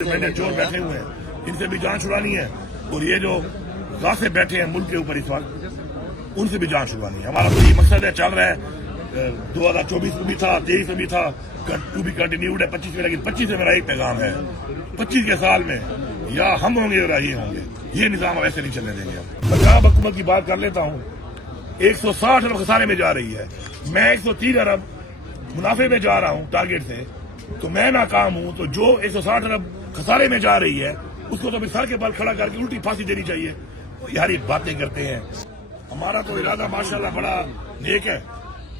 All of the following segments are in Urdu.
چور بیٹھے ہوئے ہیں، ان سے بھی جان چھڑانی ہے، اور یہ جو غاصب بیٹھے ہیں ملک کے اوپر اس وقت، ان سے بھی جان چھڑانی ہے۔ ہمارا تو یہ مقصد ہے، چل رہا ہے 2024 میں بھی تھا، 23 میں بھی تھا، ٹو بھی کنٹینیوڈ ہے 25 میں، لیکن 25 سے میرا ایک پیغام ہے، 25 کے سال میں یا ہم ہوں گے یا یہ ہوں گے، یہ نظام ایسے نہیں چلنے دیں گے۔ پنجاب حکومت کی بات کر لیتا ہوں، 160 ارب خسارے میں جا رہی ہے، میں 130 ارب منافع میں جا رہا ہوں ٹارگیٹ سے، تو میں ناکام ہوں، تو جو 160 ارب خسارے میں جا رہی ہے اس کو تو سر کے بل کھڑا کر کے الٹی پھانسی دینی چاہیے۔ یار یہ باتیں کرتے ہیں، ہمارا تو ارادہ ماشاءاللہ بڑا نیک ہے،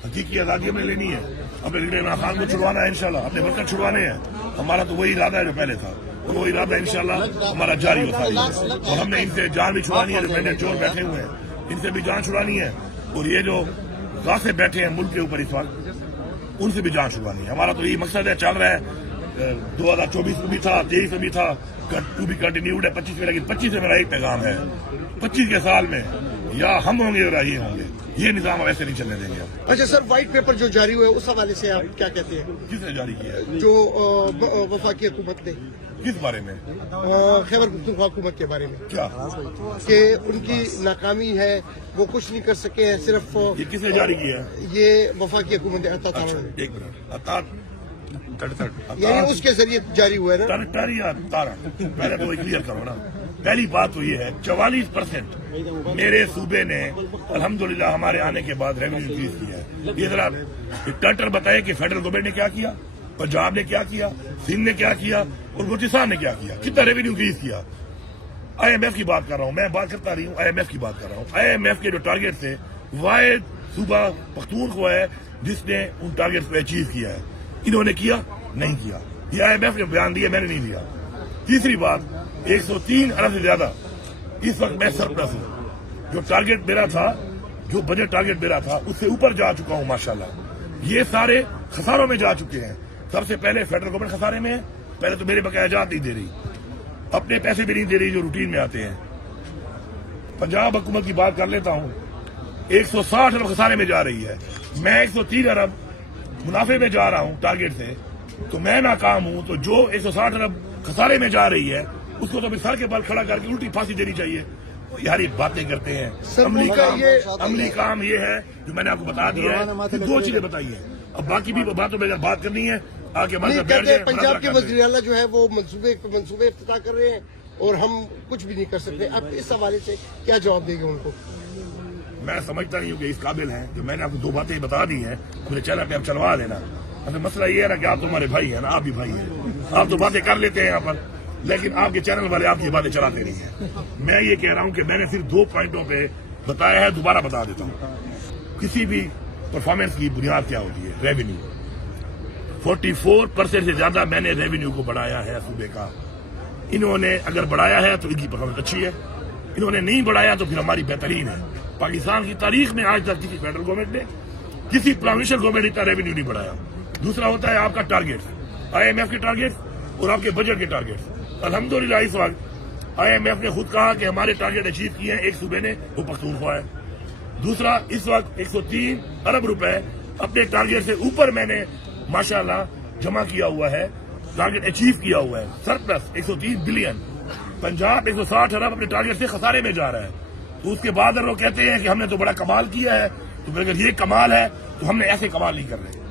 حقیقی آزادی ہمیں لینی ہے، اپنے لیڈر عمران خان کو چھڑوانا ہے انشاءاللہ، اپنے ورکر چھڑوانے ہیں، ہمارا تو وہی ارادہ ہے جو پہلے تھا، اور وہ ارادہ انشاءاللہ ہمارا جاری ہوتا ہے، اور ہم نے ان سے جان بھی چھڑانی ہے، جو پہلے چور بیٹھے ہوئے ہیں ان سے بھی جان چھڑانی ہے، اور یہ جو غاصب بیٹھے ہیں ملک کے اوپر اس وقت، ان سے بھی جان چھڑانی ہے۔ ہمارا تو یہ مقصد ہے، چل رہا ہے 2024 میں بھی تھا، 23 میں بھی تھا، ٹو بھی کنٹینیوڈ ہے 25 میں، لیکن 25 سے میرا ایک پیغام ہے، 25 کے سال میں یا ہم ہوں گے یا یہ ہوں گے، یہ نظام ایسے نہیں چلنے دیں گے۔ اچھا سر، وائٹ پیپر جو جاری ہوا ہے اس حوالے سے آپ کیا کہتے ہیں؟ کس نے جاری کیا ہے؟ جو وفاقی حکومت نے، کس بارے میں؟ خیبر پختونخوا حکومت کے بارے میں، کیا کہ ان کی ناکامی ہے، وہ کچھ نہیں کر سکے ہیں، صرف یہ کس نے جاری کیا ہے؟ یہ وفاقی حکومت نے ایک منٹ، یعنی اس کے ذریعے جاری ہوا ہے نا؟ ٹر یا تارا، پہلے تو کلیئر کرو نا۔ پہلی بات تو یہ ہے 44% میرے صوبے نے الحمدللہ ہمارے آنے کے بعد ریونیو انکریز کیا ہے۔ یہ ذرا ٹر بتائے کہ فیڈرل گورنمنٹ نے کیا کیا، پنجاب نے کیا کیا، سندھ نے کیا کیا، اور بلوچستان نے کیا کیا، کتنا ریونیو انکریز کیا۔ آئی ایم ایف کی بات کر رہا ہوں، میں بات کرتا رہی ہوں، آئی ایم ایف کی بات کر رہا ہوں۔ آئی ایم ایف کے جو ٹارگیٹ تھے، واحد صوبہ پختونخوا ہے جس نے ان ٹارگیٹ کو اچیو کیا ہے، انہوں نے کیا نہیں کیا، یہ آئی ایم ایف نے بیان دیا، میں نے نہیں دیا۔ تیسری بات، 103 ارب سے زیادہ اس وقت میں سرپلس ہوں، جو ٹارگیٹ میرا تھا، جو بجٹ ٹارگیٹ میرا تھا اس سے اوپر جا چکا ہوں ماشاءاللہ۔ یہ سارے خساروں میں جا چکے ہیں۔ سب سے پہلے فیڈرل گورنمنٹ خسارے میں ہے، پہلے تو میرے بقایا جات نہیں دے رہی، اپنے پیسے بھی نہیں دے رہی جو روٹین میں آتے ہیں۔ پنجاب حکومت کی بات کر لیتا ہوں، 160 ارب خسارے میں جا رہی ہے، میں 130 ارب منافع میں جا رہا ہوں ٹارگیٹ سے، تو میں ناکام ہوں، تو جو 160 ارب خسارے میں جا رہی ہے اس کو تو سر کے بل کھڑا کر کے الٹی پھانسی دینی چاہیے۔ یار یہ باتیں کرتے ہیں، عملی کام یہ ہے جو میں نے آپ کو بتا دیا ہے، دو چیزیں بتائی ہیں، اب باقی بھی باتوں میں بات کرنی ہے آگے پنجاب کے وزیر اعلیٰ جو ہے وہ منصوبے افتتاح کر رہے ہیں اور ہم کچھ بھی نہیں کر سکتے، اب اس حوالے سے کیا جواب دیں گے ان کو؟ میں سمجھتا نہیں ہوں کہ اس قابل ہیں، جو میں نے آپ کو دو باتیں بتا دی ہیں، مجھے چلا کہ آپ چلوا لینا۔ مسئلہ یہ ہے نا کہ آپ تمہارے بھائی ہیں نا، آپ بھی بھائی ہیں، آپ تو باتیں کر لیتے ہیں یہاں پر، لیکن آپ کے چینل والے آپ کی باتیں چلاتے نہیں ہیں۔ میں یہ کہہ رہا ہوں کہ میں نے صرف 2 پوائنٹوں پہ بتایا ہے، دوبارہ بتا دیتا ہوں۔ کسی بھی پرفارمنس کی بنیاد کیا ہوتی ہے؟ ریونیو۔ 44% سے زیادہ میں نے ریونیو کو بڑھایا ہے صوبے کا۔ انہوں نے اگر بڑھایا ہے تو ان کی پرفارمنس اچھی ہے، انہوں نے نہیں بڑھایا تو پھر ہماری بہترین ہے۔ پاکستان کی تاریخ میں آج تک کسی فیڈرل گورنمنٹ نے، کسی پروونشل گورنمنٹ نے اتنا ریونیو نہیں بڑھایا۔ دوسرا ہوتا ہے آپ کا ٹارگیٹ، آئی ایم ایف کے ٹارگیٹ اور آپ کے بجٹ کے ٹارگیٹ۔ الحمدللہ اس وقت آئی ایم ایف نے خود کہا کہ ہمارے ٹارگیٹ اچیو کیے ہیں، ایک صوبے نے، وہ پختونخوا ہے۔ دوسرا، اس وقت 103 ارب روپے اپنے ٹارگیٹ سے اوپر میں نے ماشاءاللہ جمع کیا ہوا ہے، ٹارگیٹ اچیو کیا ہوا ہے، سرپلس 130 بلین۔ پنجاب 160 ارب اپنے ٹارگیٹ سے خسارے میں جا رہا ہے، تو اس کے بعد اگر وہ کہتے ہیں کہ ہم نے تو بڑا کمال کیا ہے، تو اگر یہ کمال ہے تو ہم نے ایسے کمال نہیں کر رہے۔